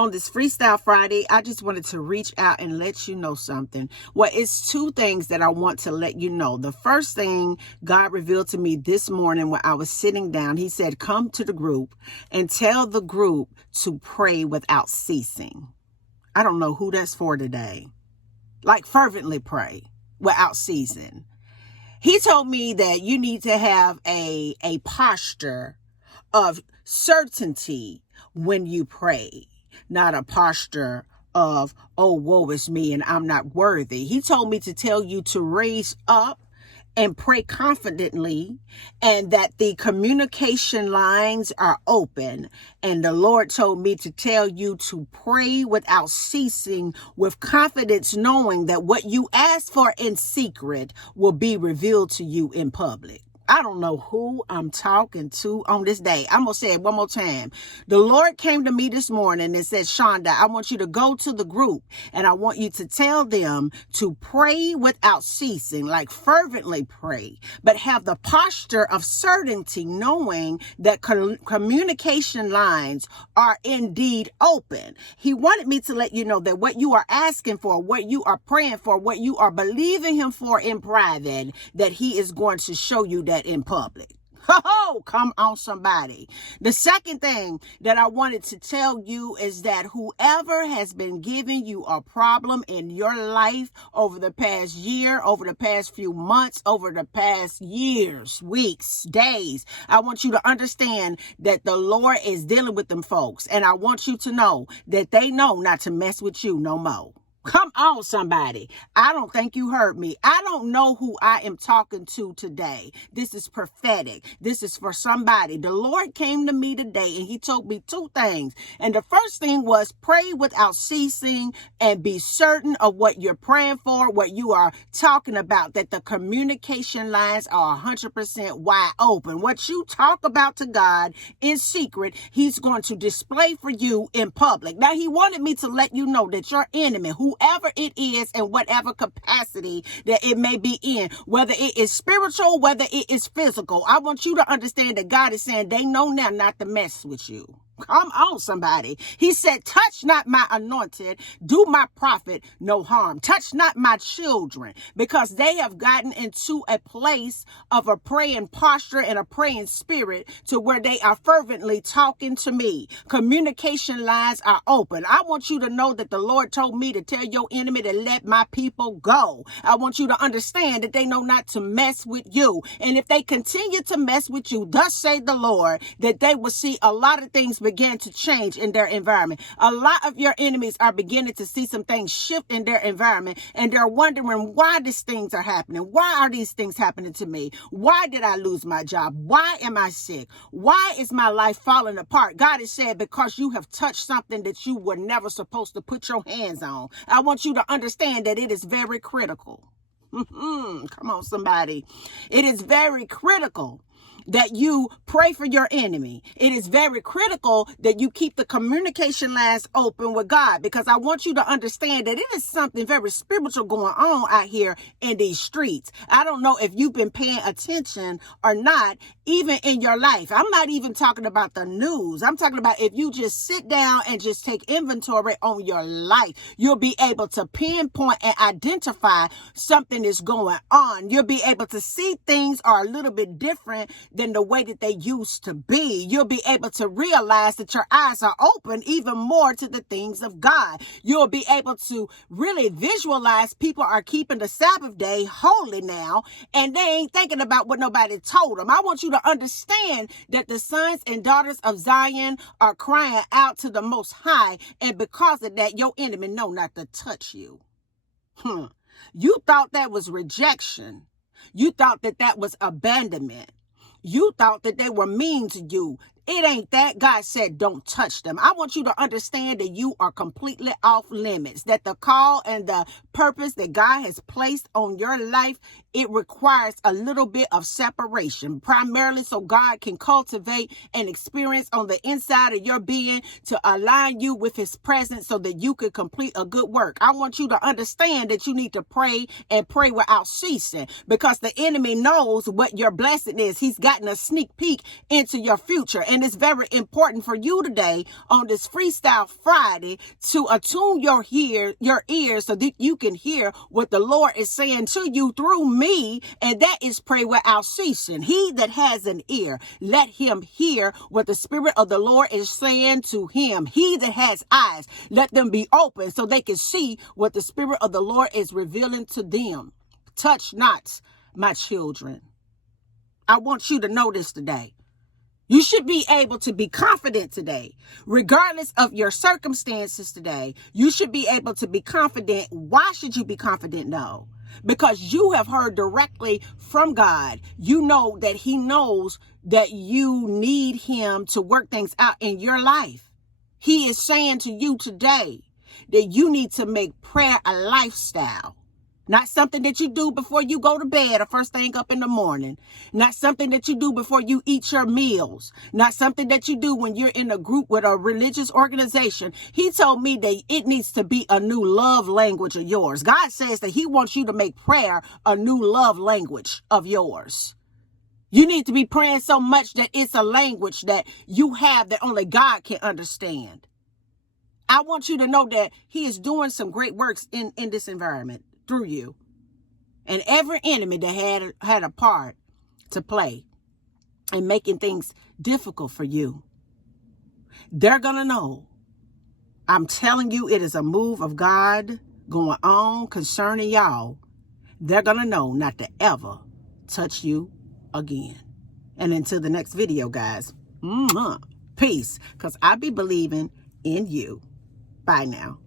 On this Freestyle Friday, I just wanted to reach out and let you know something. Well, it's two things that I want to let you know. The first thing God revealed to me this morning when I was sitting down, he said, come to the group and tell the group to pray without ceasing. I don't know who that's for today. Like fervently pray without ceasing. He told me that you need to have a posture of certainty when you pray, not a posture of, oh, woe is me and I'm not worthy. He told me to tell you to raise up and pray confidently, and that the communication lines are open. And the Lord told me to tell you to pray without ceasing, with confidence, knowing that what you ask for in secret will be revealed to you in public. I don't know who I'm talking to on this day. I'm going to say it one more time. The Lord came to me this morning and said, Shonda, I want you to go to the group and I want you to tell them to pray without ceasing, like fervently pray, but have the posture of certainty, knowing that communication lines are indeed open. He wanted me to let you know that what you are asking for, what you are praying for, what you are believing him for in private, that he is going to show you that in public. Oh, come on, somebody. The second thing that I wanted to tell you is that whoever has been giving you a problem in your life over the past year, over the past few months, over the past years, weeks, days, I want you to understand that the Lord is dealing with them folks. And I want you to know that they know not to mess with you no more. Come on, somebody. I don't think you heard me. I don't know who I am talking to today. This is prophetic. This is for somebody. The Lord came to me today and he told me two things. And the first thing was pray without ceasing and be certain of what you're praying for, what you are talking about, that the communication lines are 100% wide open. What you talk about to God in secret, he's going to display for you in public. Now, he wanted me to let you know that your enemy, whoever it is in whatever capacity that it may be in, whether it is spiritual, whether it is physical, I want you to understand that God is saying they know now not to mess with you. Come on, somebody. He said, touch not my anointed, do my prophet no harm. Touch not my children, because they have gotten into a place of a praying posture and a praying spirit to where they are fervently talking to me. Communication lines are open. I want you to know that the Lord told me to tell your enemy to let my people go. I want you to understand that they know not to mess with you. And if they continue to mess with you, thus say the Lord, that they will see a lot of things begin to change in their environment. A lot of your enemies are beginning to see some things shift in their environment, and they're wondering why these things are happening. Why are these things happening to me? Why did I lose my job? Why am I sick? Why is my life falling apart? God has said, because you have touched something that you were never supposed to put your hands on. I want you to understand that it is very critical. Come on, somebody. It is very critical that you pray for your enemy. It is very critical that you keep the communication lines open with God, because I want you to understand that it is something very spiritual going on out here in these streets. I don't know if you've been paying attention or not, even in your life. I'm not even talking about the news. I'm talking about if you just sit down and just take inventory on your life, you'll be able to pinpoint and identify something is going on. You'll be able to see things are a little bit different than the way that they used to be. You'll be able to realize that your eyes are open even more to the things of God. You'll be able to really visualize people are keeping the Sabbath day holy now, and they ain't thinking about what nobody told them. I want you to understand that the sons and daughters of Zion are crying out to the Most High, and because of that, your enemy know not to touch you. You thought that was rejection. You thought that that was abandonment. You thought that they were mean to you. It ain't that. God said, don't touch them. I want you to understand that you are completely off limits, that the call and the purpose that God has placed on your life it requires a little bit of separation, primarily so God can cultivate an experience on the inside of your being to align you with his presence so that you can complete a good work. I want you to understand that you need to pray and pray without ceasing, because the enemy knows what your blessing is. He's gotten a sneak peek into your future. And it's very important for you today on this Freestyle Friday to attune your ears so that you can hear what the Lord is saying to you through me, and that is pray without ceasing. He that has an ear, let him hear what the Spirit of the Lord is saying to him. He that has eyes, let them be open so they can see what the Spirit of the Lord is revealing to them. Touch not my children. I want you to know this today. You should be able to be confident today, regardless of your circumstances today. You should be able to be confident. Why should you be confident? No, because you have heard directly from God. You know that he knows that you need him to work things out in your life. He is saying to you today that you need to make prayer a lifestyle. Not something that you do before you go to bed or first thing up in the morning. Not something that you do before you eat your meals. Not something that you do when you're in a group with a religious organization. He told me that it needs to be a new love language of yours. God says that he wants you to make prayer a new love language of yours. You need to be praying so much that it's a language that you have that only God can understand. I want you to know that he is doing some great works in this environment through you. And every enemy that had a part to play in making things difficult for you, they're going to know. I'm telling you, it is a move of God going on concerning y'all. They're going to know not to ever touch you again. And until the next video, guys, peace, because I be believing in you. Bye now.